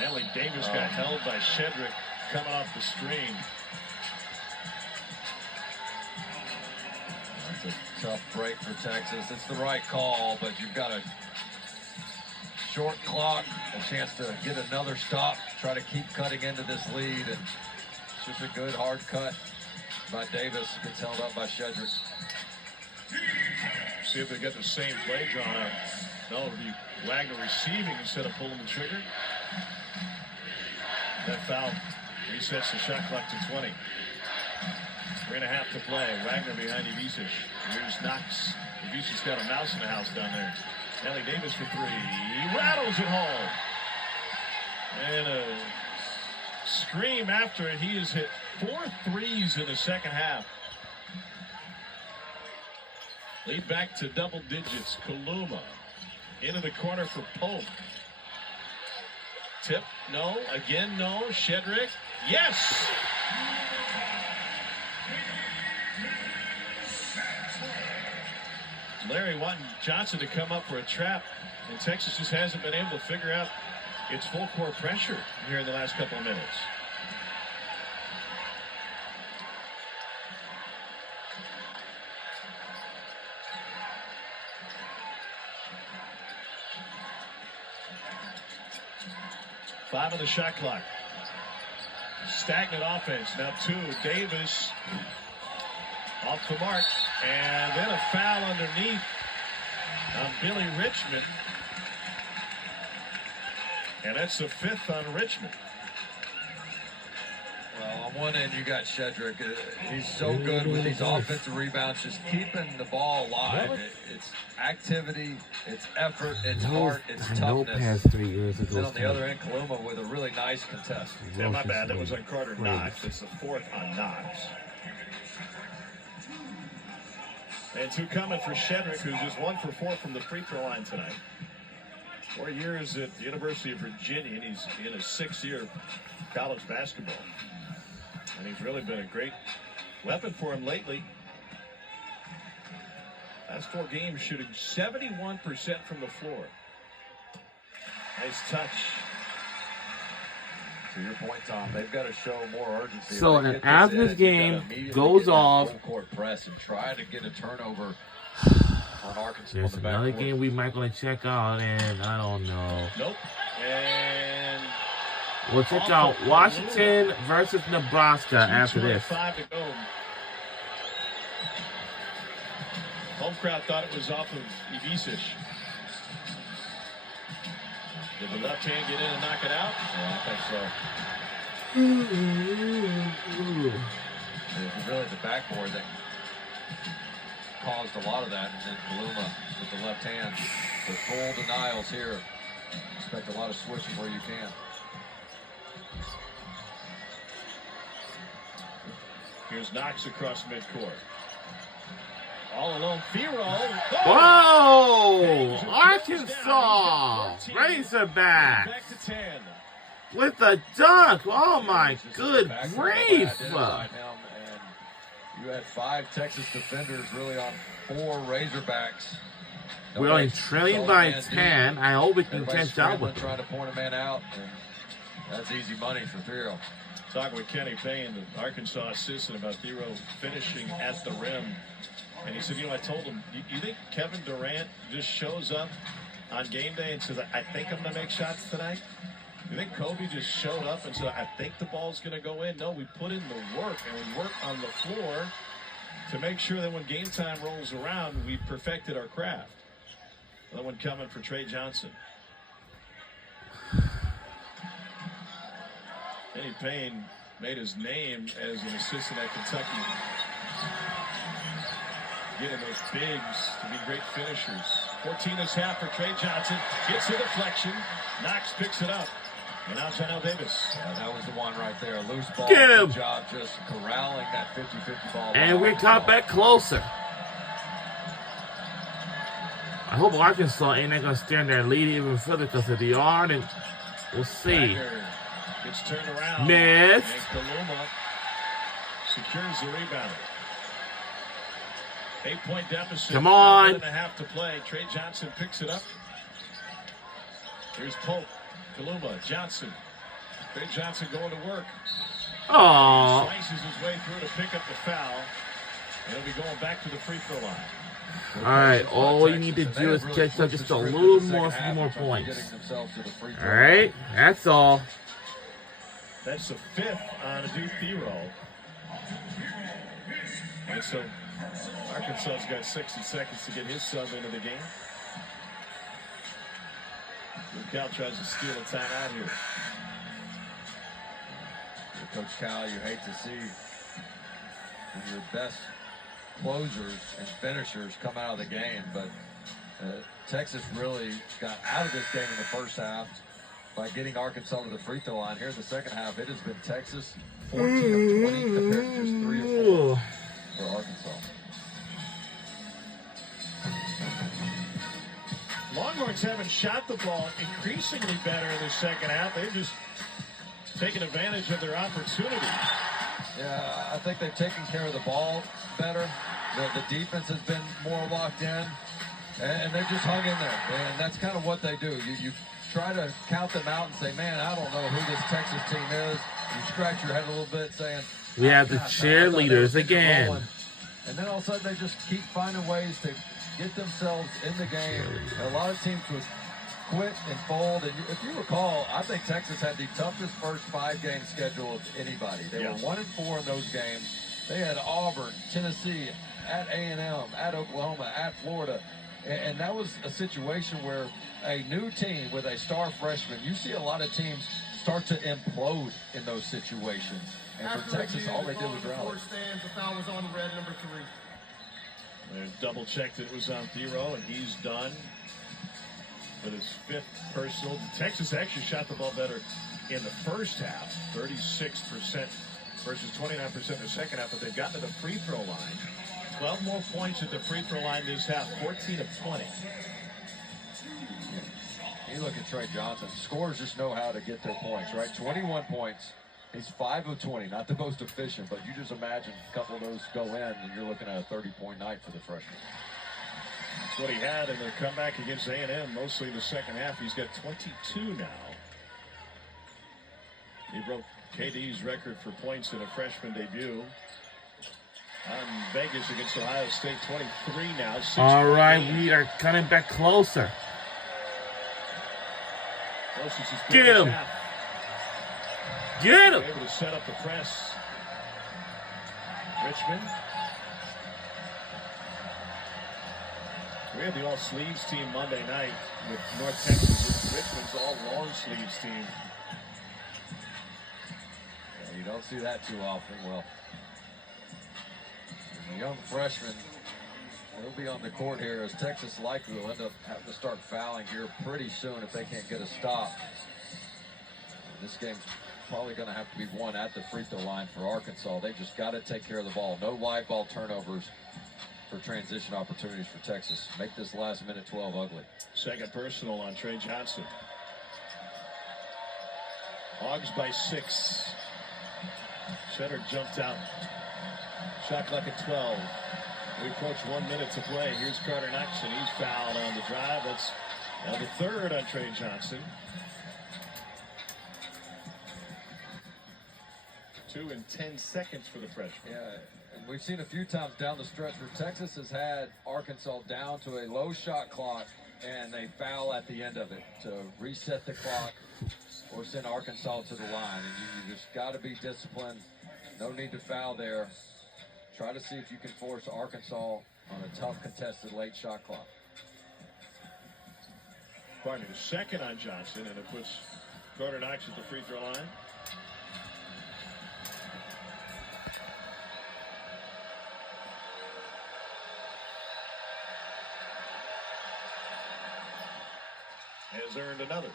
Stanley Davis got held by Shedrick coming off the screen. That's a tough break for Texas. It's the right call, but you've got a short clock, a chance to get another stop, try to keep cutting into this lead, and it's just a good hard cut by Davis. Gets held up by Shedrick. See if they get the same play drawn up. No, it'll be Wagner receiving instead of pulling the trigger. That foul resets the shot clock to 20. 3.5 to play. Wagner behind Ivisic. Here's Knox. Ivisic's got a mouse in the house down there. Stanley Davis for 3. He rattles it home. And a scream after it. He has hit 4 threes in the second half. Lead back to double digits. Kaluma into the corner for Pope. Tip, no. Again, no. Shedrick, yes! Larry wanting Johnson to come up for a trap, and Texas just hasn't been able to figure out its full court pressure here in the last couple of minutes. Five on the shot clock. Stagnant offense. Now 2. Davis off the mark. And then a foul underneath on Billy Richmond. And that's the 5th on Richmond. Well, on one end, you got Shedrick. He's so good with these offensive rebounds, just keeping the ball alive. It's activity, it's effort, it's heart, it's toughness. Past 3 years ago. Then on the other end, Kaluma with a really nice contest. Yeah, my bad. That was on Carter Knox. It's the 4th on Knox. And 2 coming for Shedrick, who's just 1 for 4 from the free throw line tonight. 4 years at the University of Virginia, and he's in his 6th year of college basketball. And he's really been a great weapon for him lately. Last 4 games shooting 71% from the floor. Nice touch. To your point, Tom, they've got to show more urgency. So, and as this game goes off, full court press and try to get a turnover on Arkansas. there's another game we might want to check out, and I don't know. Nope. And we'll check out Washington versus Nebraska after this. 5 to go. Home crowd thought it was off of Ivisic. Did the left hand get in and knock it out? Yeah, I think so. It was really the backboard that caused a lot of that, and then Kaluma with the left hand. The full denials here. Expect a lot of switching where you can. Here's Knox across midcourt. All alone, Firo. Whoa! Arkansas! Razorbacks! Back to 10. With a dunk! Oh my good grief! You had 5 Texas defenders really on 4 Razorbacks. We're only trailing by 10. I hope we can catch up with them. Trying to point a man out, and that's easy money for Firo. Talking with Kenny Payne, the Arkansas assistant, about Firo finishing at the rim. And he said, I told him, you think Kevin Durant just shows up on game day and says, I think I'm going to make shots tonight? You think Kobe just showed up and said, I think the ball's going to go in? No, we put in the work, and we work on the floor to make sure that when game time rolls around, we perfected our craft. Another one coming for Trey Johnson. Kenny Payne made his name as an assistant at Kentucky. Getting those bigs to be great finishers. 14.5 for Trey Johnson. Gets the deflection. Knox picks it up. And now Janelle Davis. Yeah, that was the one right there. A loose ball. Get him. Good job just corralling that 50-50 ball. And we got back closer. I hope Arkansas ain't going to stand there and lead even further, because if they are, then we'll see. Wagner gets turned around. Missed. And Kaluma secures the rebound. 8-point deficit. Come on. 1.5 to play. Trey Johnson picks it up. Here's Pope. Kaluma. Johnson. Trey Johnson going to work. Oh. Slices his way through to pick up the foul. And he'll be going back to the free throw line. All right, all you need to do is catch up just a little more, a few more points. All right, that's all. That's the 5th on a Duke Hero. And so Arkansas's got 60 seconds to get his sub into the game. Cal tries to steal a timeout here. Coach Cal, you hate to see your best closers and finishers come out of the game, but Texas really got out of this game in the first half by getting Arkansas to the free throw line. Here in the second half, it has been Texas 14 of 20 compared to just 3 of 4 for Arkansas. Longhorns haven't shot the ball increasingly better in the second half. They've just taken advantage of their opportunity. Yeah, I think they've taken care of the ball better. The defense has been more locked in, and they've just hung in there. And that's kind of what they do. You try to count them out and say, man, I don't know who this Texas team is. You scratch your head a little bit saying, we have the cheerleaders again. And then all of a sudden they just keep finding ways to get themselves in the game. And a lot of teams would quit and fold. And if you recall, I think Texas had the toughest first 5-game schedule of anybody. They were 1-4 in those games. They had Auburn, Tennessee, at A&M, at Oklahoma, at Florida. And that was a situation where a new team with a star freshman, you see a lot of teams start to implode in those situations. And for Texas, all they did was rally. The foul was on red, number 3. They double checked it was on Thero, and he's done with his 5th personal. Texas actually shot the ball better in the first half, 36% versus 29% in the second half, but they've gotten to the free throw line. 12 more points at the free throw line this half, 14 of 20. You look at Trey Johnson. Scorers just know how to get their points, right? 21 points. He's 5 of 20, not the most efficient, but you just imagine a couple of those go in, and you're looking at a 30-point night for the freshman. That's what he had in the comeback against A&M, mostly in the second half. He's got 22 now. He broke KD's record for points in a freshman debut. On Vegas against Ohio State, 23 now. All right, we are coming back closer. Get him. Get him. Able to set up the press. Richmond. We had the all sleeves team Monday night with North Texas. Richmond's all long sleeves team. Yeah, you don't see that too often. Well, a young freshman, he'll be on the court here as Texas likely will end up having to start fouling here pretty soon if they can't get a stop. And this game's probably going to have to be won at the free throw line for Arkansas. They just got to take care of the ball. No live ball turnovers for transition opportunities for Texas. Make this last minute 12 ugly. Second personal on Trey Johnson. Hogs by 6. Cheddar jumped out. Shot clock at 12. We approach 1 minute to play. Here's Carter Knox, and he's fouled on the drive. That's now the 3rd on Trey Johnson. 2 and 10 seconds for the freshman. Yeah, and we've seen a few times down the stretch where Texas has had Arkansas down to a low shot clock, and they foul at the end of it to reset the clock or send Arkansas to the line. And you just got to be disciplined. No need to foul there. Try to see if you can force Arkansas on a tough contested late shot clock. Pardon me, the 2nd on Johnson, and it puts Carter Knox at the free throw line. Has earned another.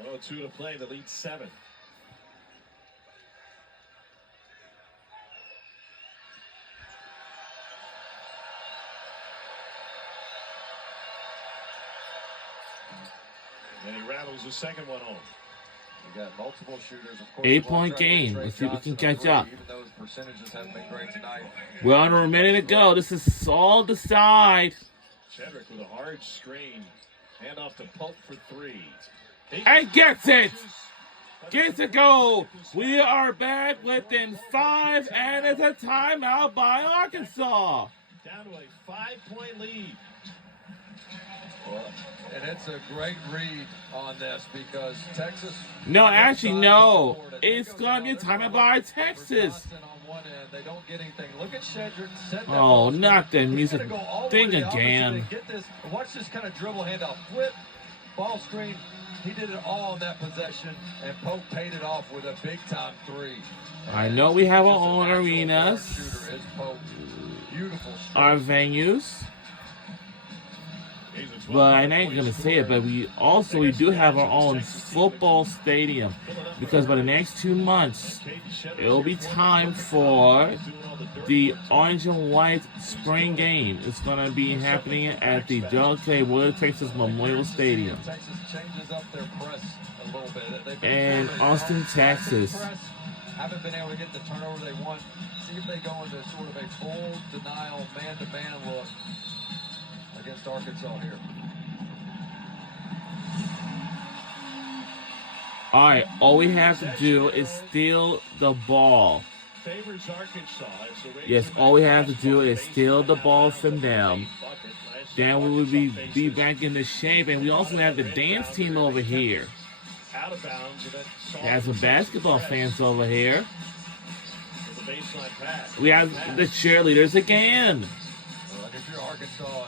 1:02 to play, the lead 7. And he rattles the second one home. We got multiple shooters. Of course, 8-point game. Let's see if we can catch up. Even though his percentages haven't been great tonight. Well, under a minute to go. This is all decide. Chedrick with a hard screen. Hand off to Pope for 3. And gets it. Gets a goal. We are back within 5, and it's a timeout by Arkansas. Down to a 5-point lead. Well, and it's a great read on this because Texas. No, actually, no. It's going to be a timeout by Texas. On one end, they don't get anything. Look at Shedrick set that Oh, ball. not the He's music gonna go all the way thing to the opposite again. end. Get this. Watch this kind of dribble handoff. Flip, ball screen. He did it all in that possession, and Pope paid it off with a big-time 3. I know we have our Just a own natural arenas, born shooter is Pope. Beautiful stroke. our venues. But I ain't gonna say it, but we do have our own football stadium, because by the next 2 months it'll be time for the orange and white spring game. It's gonna be happening at the Delta Wood, Texas Memorial Stadium Texas changes up their press a little bit. They've been in really Austin, on Texas. press, haven't been able to get the turnover they want. See if they go into sort of a full denial, man-to-man look against Arkansas here. All right, all we have to do is steal the ball. Favors Arkansas. Yes, all we have to do is steal the ball from them. Then we will be back in the shape, and we also have the dance team over here. Out of bounds. Has some basketball fans over here. The baseline pass. We have the cheerleaders again. Well, if you're Arkansas,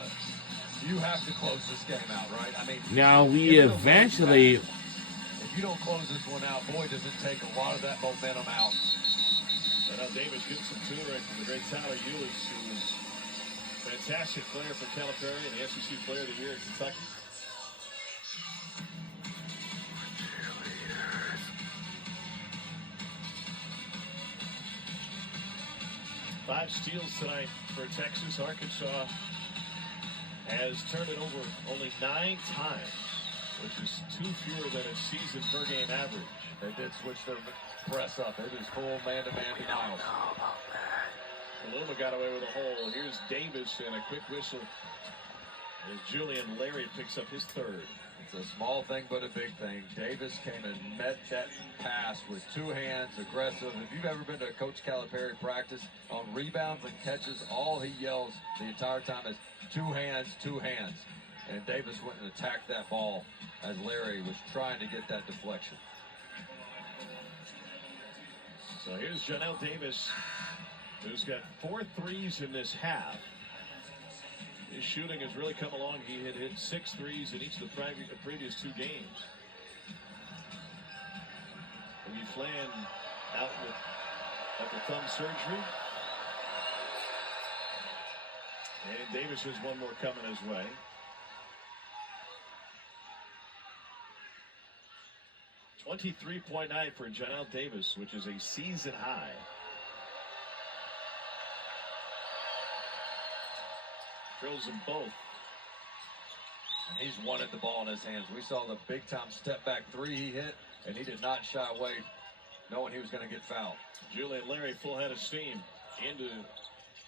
you have to close this game out, right? I mean, Now we eventually. if you don't close this one out, boy, does it take a lot of that momentum out. And now Davis gets some tutoring from the great Tyler Eulis, who is a fantastic player for Calipari and the SEC Player of the Year in Kentucky. Five steals tonight for Texas. Arkansas has turned it over only 9 times, which is 2 fewer than its season per game average. They did switch their press up. It is full man-to-man denial. Paloma got away with a hole. Here's Davis and a quick whistle as Julian Larry picks up his 3rd. It's a small thing, but a big thing. Davis came and met that pass with 2 hands, aggressive. If you've ever been to a Coach Calipari practice, on rebounds and catches, all he yells the entire time is 2 hands, 2 hands. And Davis went and attacked that ball as Larry was trying to get that deflection. So here's Janelle Davis, who's got 4 threes in this half. His shooting has really come along. He had hit 6 threes in each of the previous 2 games. Lee Flan out with after thumb surgery. And Davis has one more coming his way. .9 for Janelle Davis, which is a season high. Drills them both. And he's wanted the ball in his hands. We saw the big-time step-back 3 he hit, and he did not shy away, knowing he was going to get fouled. Julian Larry, full head of steam, into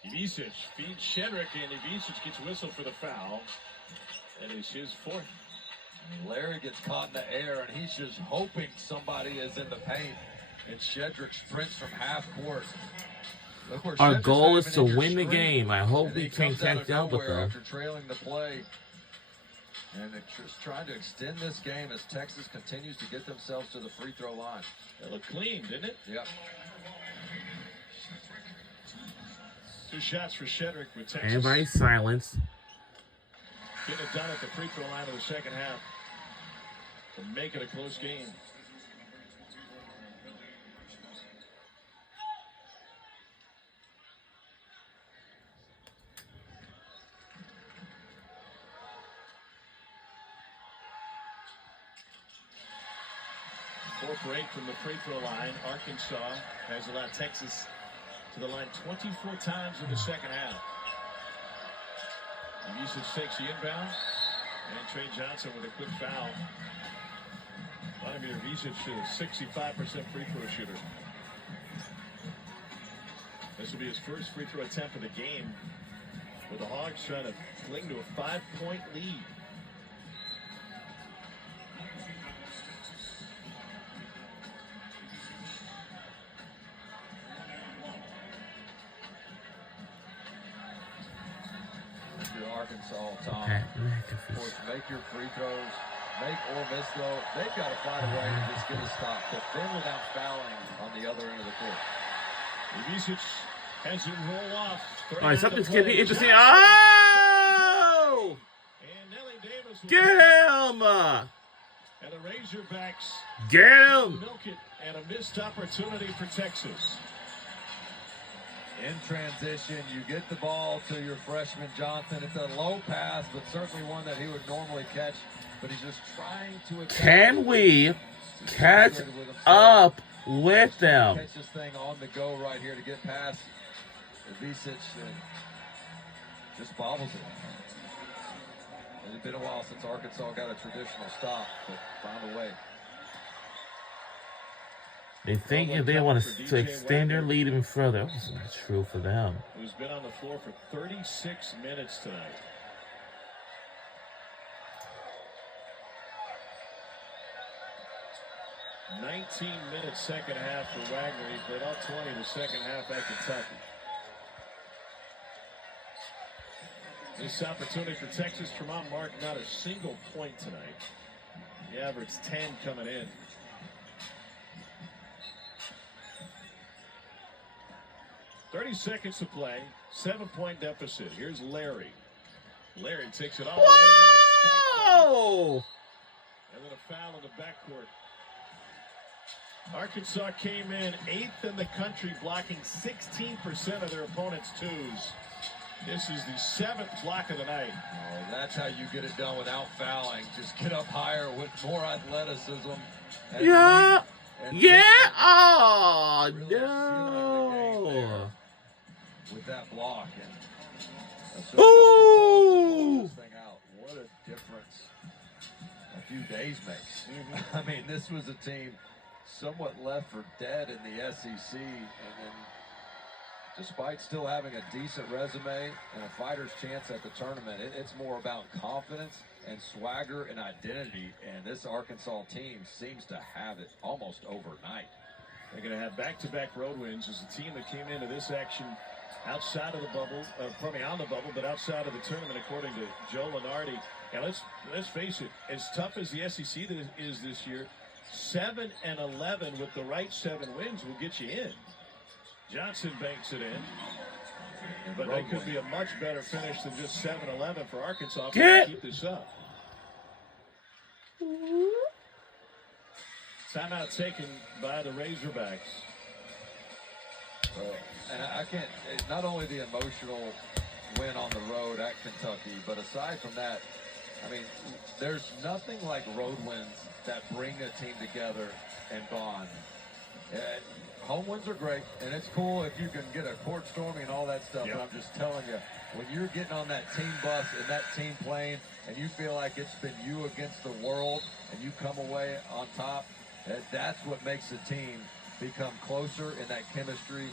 Ivicic. Feeds Shedrick, and Ivicic gets whistled for the foul. That is his 4th. Larry gets caught in the air, and he's just hoping somebody is in the paint. And Shedrick sprints from half court. Our goal is to win the game. I hope we can catch up with them. After trailing the play. And they're just trying to extend this game as Texas continues to get themselves to the free throw line. That looked clean, didn't it? Yep. 2 shots for Shedrick with Texas. Everybody silence. Getting it done at the free throw line of the second half to make it a close game. Four for 8 from the free throw line. Arkansas has allowed Texas to the line 24 times in the second half. Ivicic takes the inbound, and Trey Johnson with a quick foul. Vladimir Ivicic is a 65% free throw shooter. This will be his first free throw attempt of the game, with the Hogs trying to cling to a 5-point lead. Arkansas, Tom. Pat Of McAfee. course, make your free throws, make or miss throw. They've got to find a way to just get a stop. Defend without fouling on the other end of the court. Ivisic has him roll off. All right, something's getting interesting. Oh! And Nelly Davis will Get him! and the Razorbacks Get him! milk it, and a missed opportunity for Texas. In transition, you get the ball to your freshman Johnson. It's a low pass, but certainly one that he would normally catch. But he's just trying to attack. Can we catch up with them? Catch this thing on the go right here to get past Ivisic and just bobbles it. It's been a while since Arkansas got a traditional stop, but found a way. They think if they want to extend their lead even further, that's not true for them. Who's been on the floor for 36 minutes tonight. -19-minute second half for Wagner. He played all 20 in the second half at Kentucky. This opportunity for Texas. Tremont Mark not a single point tonight. He averaged 10 coming in. .30 seconds to play. 7-point deficit. Here's Larry. Larry takes it all. Whoa! And then a foul in the backcourt. Arkansas came in 8th in the country, blocking 16% of their opponent's twos. This is the 7th block of the night. Oh, that's how you get it done without fouling. Just get up higher with more athleticism. Yeah. Yeah. Oh, Really no. With that block. And Ooh. this thing out. What a difference a few days makes. I mean, this was a team somewhat left for dead in the SEC, and then despite still having a decent resume and a fighter's chance at the tournament, it's more about confidence and swagger and identity, and this Arkansas team seems to have it almost overnight. They're going to have back-to-back road wins as a team that came into this action outside of the bubble, probably on the bubble, but outside of the tournament, according to Joe Lunardi. And let's face it, as tough as the SEC is this year, 7-11 with the right 7 wins will get you in. Johnson banks it in, but that could be a much better finish than just 7-11 for Arkansas if they keep this up. Timeout taken by the Razorbacks. And I can't, not only the emotional win on the road at Kentucky, but aside from that, I mean, there's nothing like road wins that bring a team together and bond. Home wins are great, and it's cool if you can get a court storming and all that stuff, Yep. but I'm just telling you, when you're getting on that team bus and that team plane, and you feel like it's been you against the world, and you come away on top, that's what makes the team become closer, and that chemistry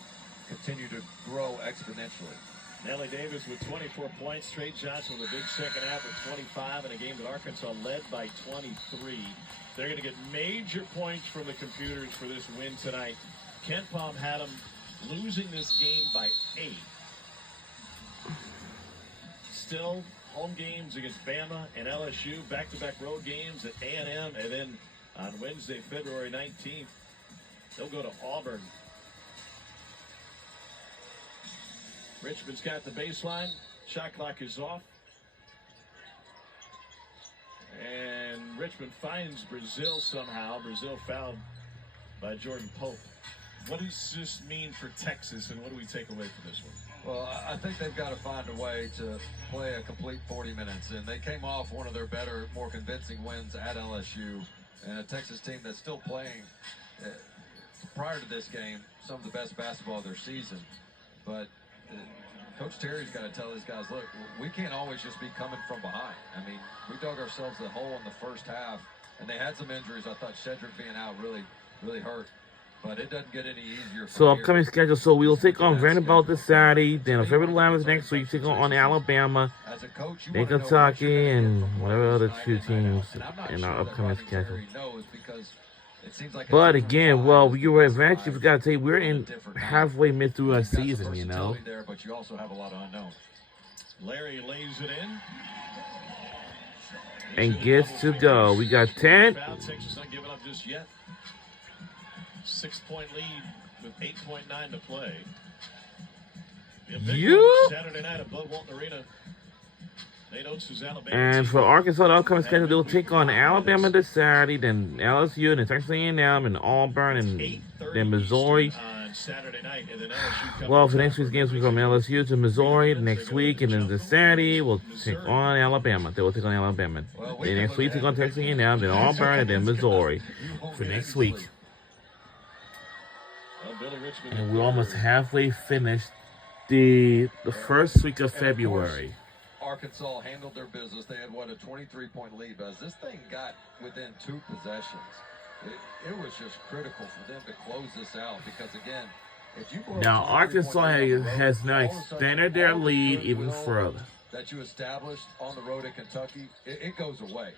continue to grow exponentially. Nelly Davis with 24 points. Trey Johnson with a big second half with 25 in a game that Arkansas led by 23. They're going to get major points from the computers for this win tonight. Ken Palm had them losing this game by 8. Still, home games against Bama and LSU, back-to-back road games at A&M, and then on Wednesday, February 19th, they'll go to Auburn. Richmond's got the baseline. Shot clock is off. And Richmond finds Brazil somehow. Brazil fouled by Jordan Pope. What does this mean for Texas, and what do we take away from this one? Well, I think they've got to find a way to play a complete 40 minutes. And they came off one of their better, more convincing wins at LSU. And a Texas team that's still playing, prior to this game, some of the best basketball of their season. But Coach Terry's got to tell these guys, look, we can't always just be coming from behind. I mean, we dug ourselves a hole in the first half, and they had some injuries. I thought Shedrick being out really hurt. But it doesn't get any easier. So upcoming schedule. So we will take on Vanderbilt this Saturday. Then on February 11th next week, take on Alabama, then Kentucky, and whatever other 2 teams in our upcoming schedule. But again, well, we were eventually, we got to say, we're in halfway mid through our season, you know. But you also have a lot of unknowns. Larry lays it in. And gets to go. We got 10. Texas not giving up just yet. 6-point lead with 8.9 to play. Saturday night at Bud Walton Arena. Nate Oates' Alabama. And for Arkansas, the upcoming schedule, they'll take on Alabama this Saturday, then LSU, then Texas A&M, and Auburn, and then Missouri. Saturday night, and then LSU. Well, for next week's games, we go from LSU to Missouri next week, and then this Saturday, we'll take on Alabama. They will take on Alabama. Then next week, take on Texas A&M, then Auburn, and then Missouri for next week. And we're almost halfway finished the first week of February. Arkansas handled their business. They had, what, a 23-point lead. But as this thing got within 2 possessions, it was just critical for them to close this out because, again, if you go now Arkansas has now extended their lead even further. That you established on the road at Kentucky, it goes away.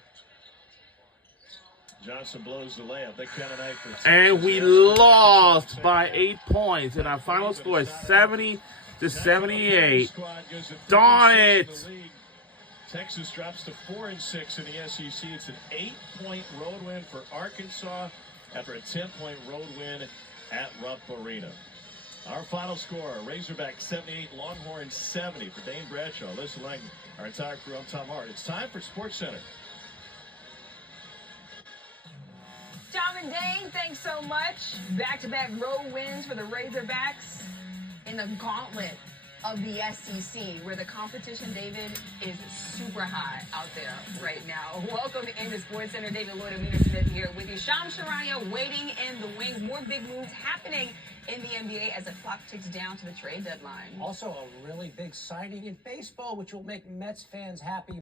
Johnson blows the layup. They count tonight for Texas. And we lost by 8 points, and our final score is 70-78. Darn it! Texas drops to 4-6 in the SEC. It's an 8-point road win for Arkansas after a 10-point road win at Rupp Arena. Our final score: Razorbacks 78, Longhorns 70. For Dane Bradshaw, Alyssa Lang, our entire crew, I'm Tom Hart. It's time for Sports Center. Tom and Dane, thanks so much. Back-to-back road wins for the Razorbacks in the gauntlet of the SEC, where the competition, David, is super high out there right now. Welcome into Sports Center. David Lloyd and Mina Smith here with you. Shams Charania waiting in the wings. More big moves happening in the NBA as the clock ticks down to the trade deadline. Also, a really big signing in baseball, which will make Mets fans happy.